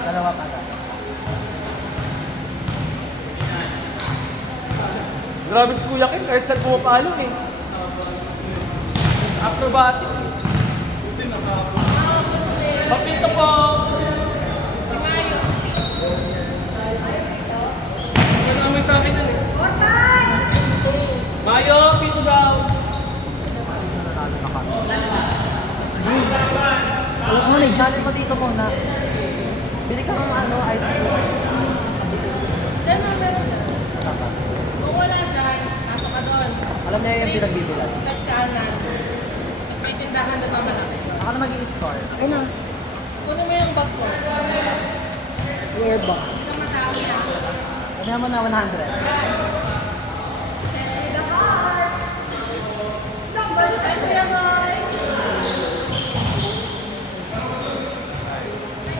Dalawa pa. Grabe si Kuya Kim, kahit saan pumapalo eh. Acrobatic. Papito po! Ano naman sa akin nun eh? Mayo, pito daw! Alam mo, nag-challenge pa dito muna. Bili ka ng ice cream. Diyan na meron na. Kung wala dyan, pasok ka doon. Alam niya yung pinagbibilan. Tapos kanan. Tapos may tindahan na mamalaki. Ako na mag-i-score. Ay na. Kunin mo yung bag ko. Where ba? Hindi ka matao niya. Ano mo na 100? Send the heart. Number 7, Kuya Boy.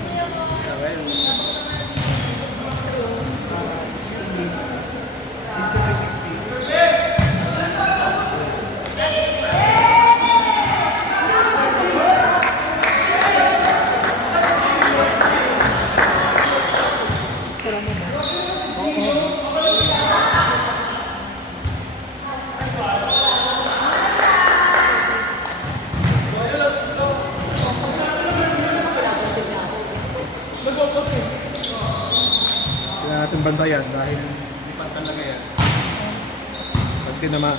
Kuya Boy. Kailangan natin bantayan dahil lipat talaga yan. Pag tinamaan.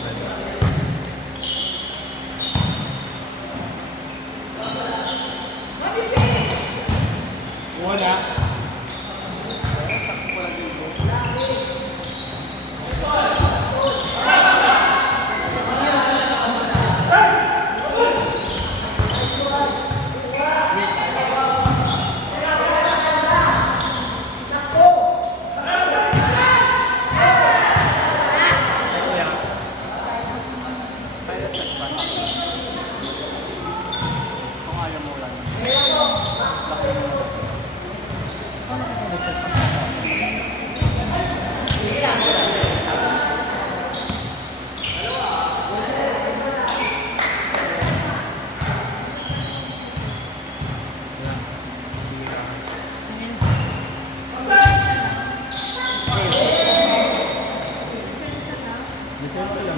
Wala.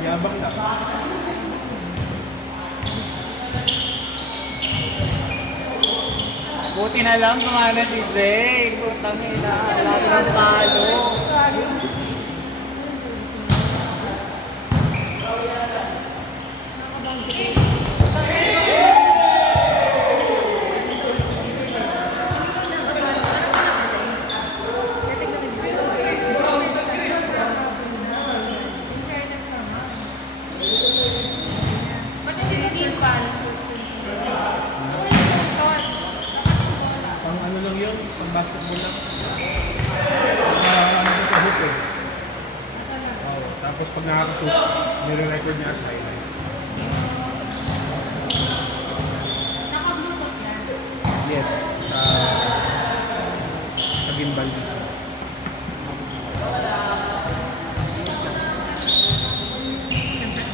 Yabang na. Buti na lang kumana si Zay. Putang ina, lahat ng talo. Ba't hindi mo gimbal? Pang ano lang yun? Pang basketball lang. Ano sa hoop eh. Oo. Tapos pag nakaka-shoot, nire-record niya sa highlight. Naka-bluetooth yan. Yes. Sa gimbal niya. Ganyan din.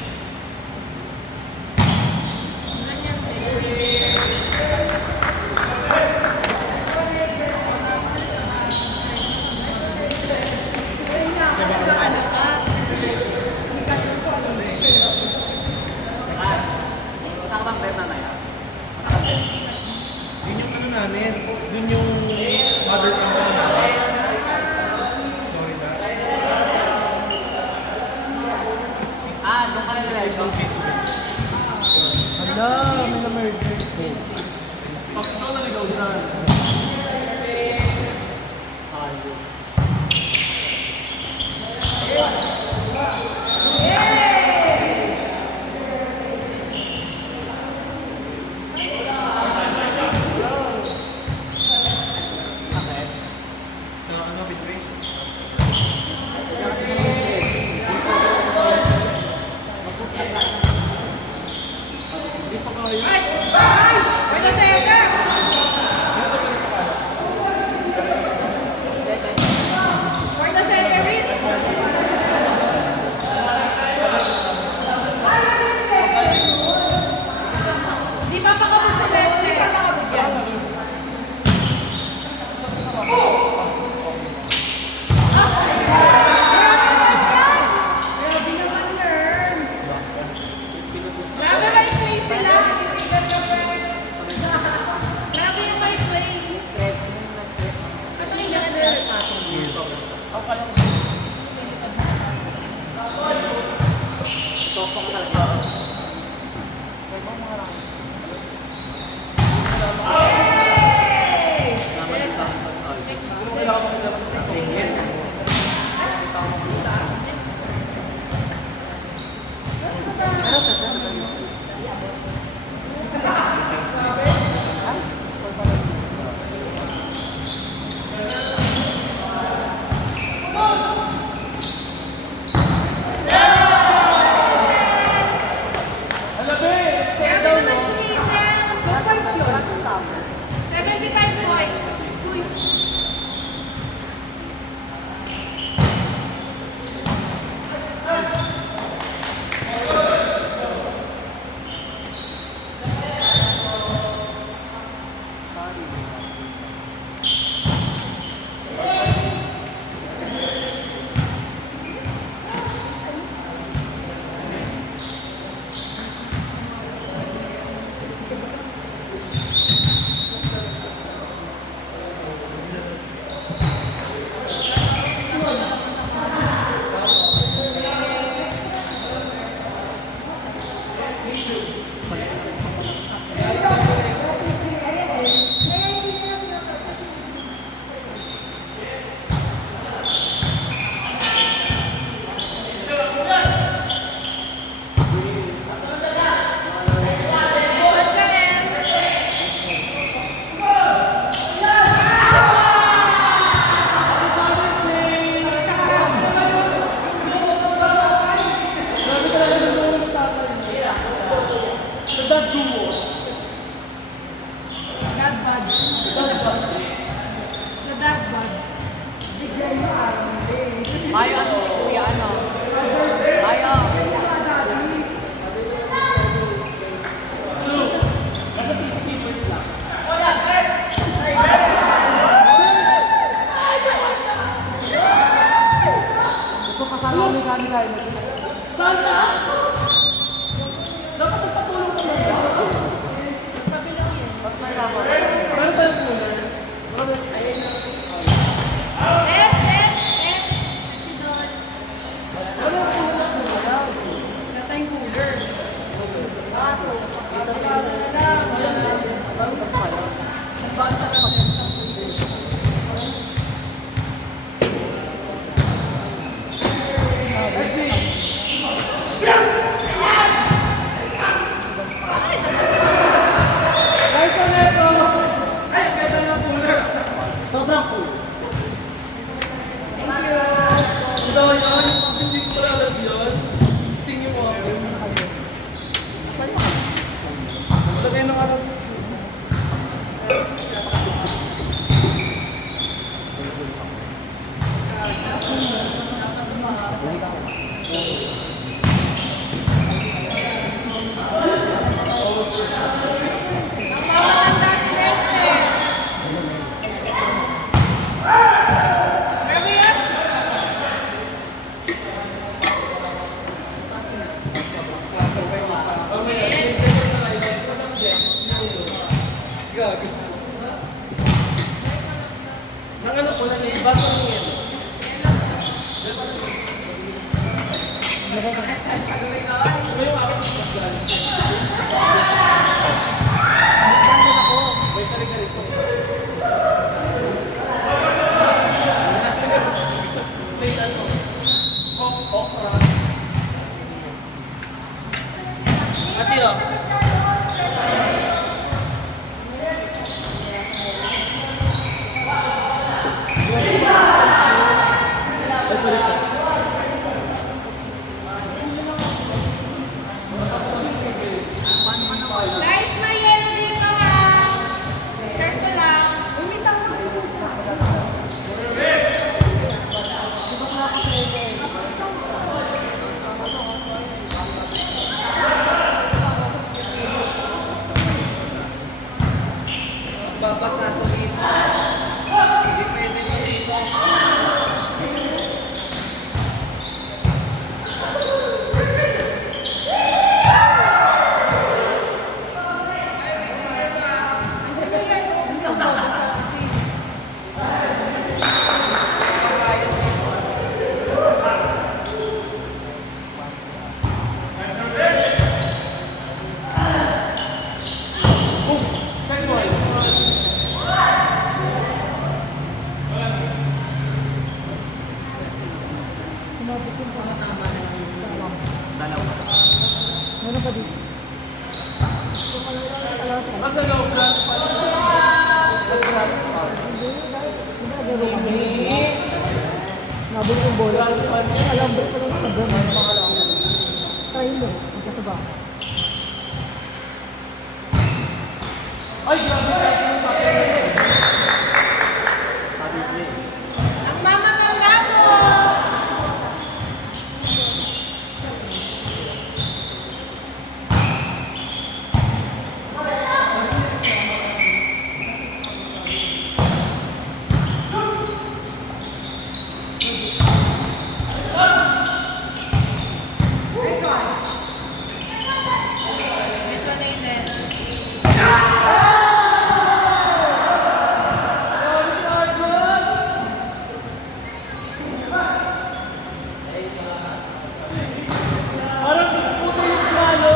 Ano ka? Nakapang bet na yan. Yun yung ano namin. Yun yung mother company namin. Florida. Doon ka nag-election. Hala, may na-merger. Pag ito naligaw dyan. Sa ano, between? Hindi pa kayo. Sokok talaga. Grabe naman si Hazel. 75 points. Mayo ano, kuya ano? Mayo. Gusto kasama ni kanila. Sana? Dapat nagpatulong ka lang. Sabi lang yun. Mas may naman. Meron tayong cooler. F. Si Don. Wala tayong cooler. Kaso, para na lang. Sobrang cool. Hindi ko pala alam yun. Sting yung mga film. Lagay ng alam. Ang mamaganda ni Lester. Grabe yan. Nang ano po na yung baso niya. Ano yung aking pagkagal? May kari-kari ko. May ano? Okra. Atira. Guys, may yelo dito ha. Share ko lang. Umitaw na si Asa daw, glass pa. Glass pa. Ginagaro kami. Nabot yung bola. Alam ba ito lang sa gano'n? Try mo. Ito ba? Ay, grabe. Ang mamatanda ko! Ito na yun din. Parang puto yung pinalo.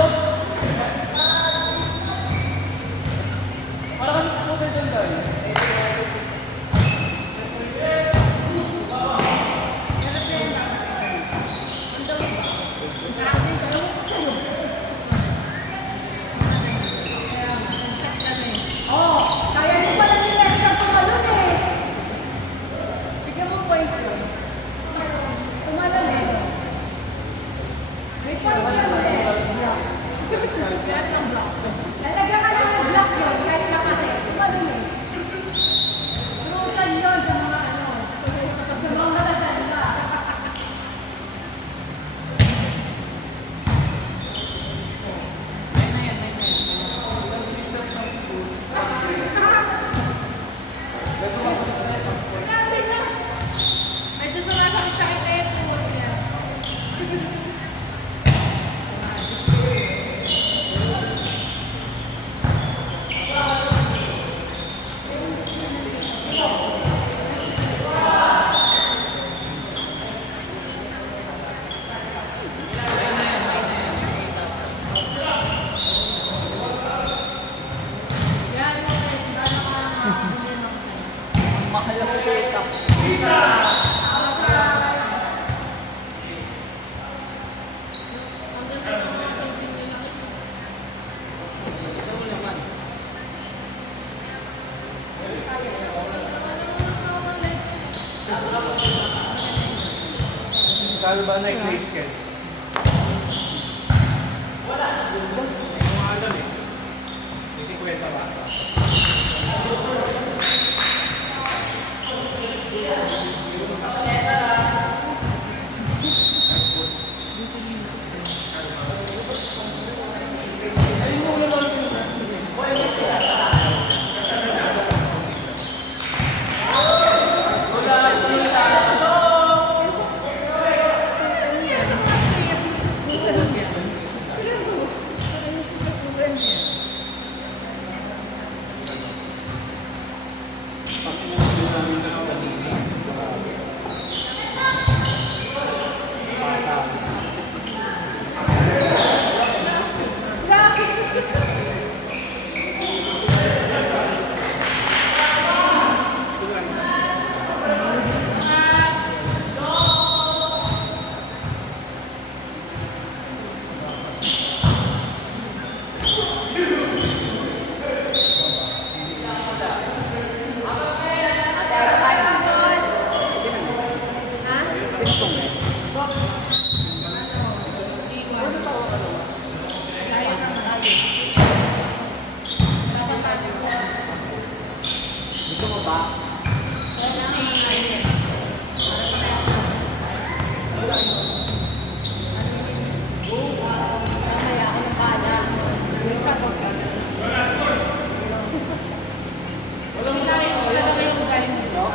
Parang kasi puto yung dahil. Kaya di pala nila siya tumalon eh. Bigyan mo point yun. Tumalon eh. May point yun eh. Lahat ng block. Lalagyan ka lang ng block yun kahit na kasi. Tumalon eh. Turusan yun sa mga ano. Sa mga matatanda. Grabe na. Medyo sumasakit-sakit na yung tuhod niya. Yan, mga friends, gano'n ka makakabili ng Mahal ang peta. ang ganda ng mga sensing nila. Kalo ba na-place ka? Wala. May mga alam eh. May 50 ba? Gusto mo ba? Kaya ako ng bala. Yung sa tos ka. Walang Kilayin mo talaga yung galing mo.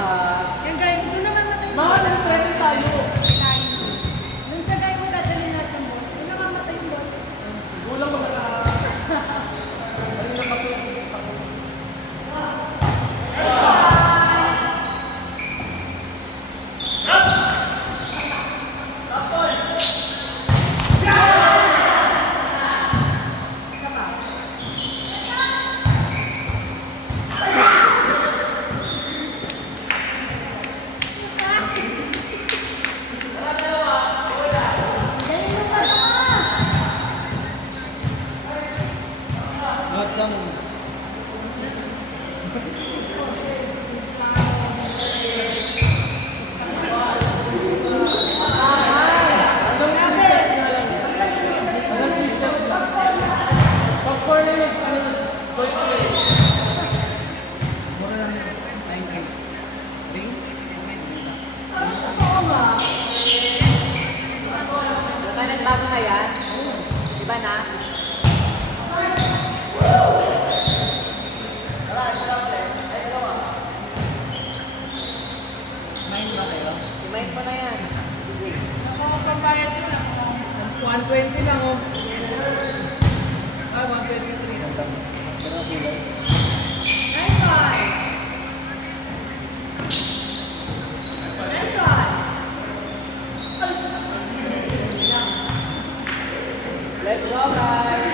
Yung galing mo, doon naman matay mo. Mahal ang peta tayo. Kilayin mo. Nung sa galing mo dadalhin natin mo, doon namamatay yung ball. Gulang mo sa ano na matulog ako. Galing mo pa naman. Lahat ng Iba na. Nine ba kayo? Imayin mo na yan. Magpapambayad yun ako. 120 lang oh. Ah, 123 lang. Nice one. Nice one. Let's go guys!